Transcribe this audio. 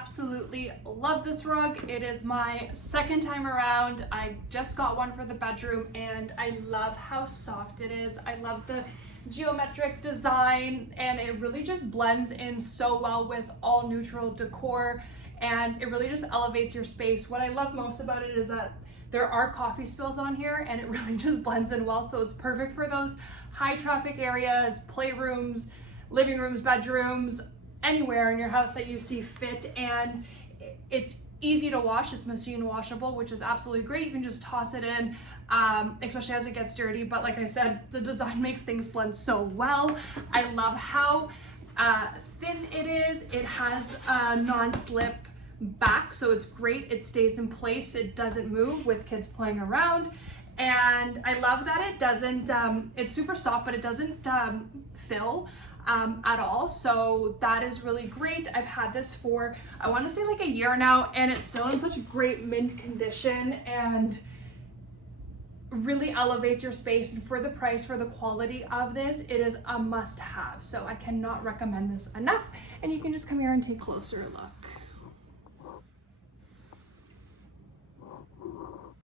absolutely love this rug. It is my second time around. I just got one for the bedroom and I love how soft it is. I love the geometric design and it really just blends in so well with all neutral decor, and it really just elevates your space. What I love most about it is that there are coffee spills on here and it really just blends in well, so it's perfect for those high traffic areas, playrooms, living rooms, bedrooms, anywhere in your house that you see fit. And it's easy to wash. It's machine washable, which is absolutely great. You can just toss it in, especially as it gets dirty. But like I said, the design makes things blend so well. I love how thin it is. It has a non-slip back, so it's great. It stays in place. It doesn't move with kids playing around. And I love that it doesn't, it's super soft, but it doesn't fill at all. So that is really great. I've had this for, I want to say like a year now, and it's still in such great mint condition and really elevates your space. And for the price, for the quality of this, it is a must have. So I cannot recommend this enough. And you can just come here and take a closer look.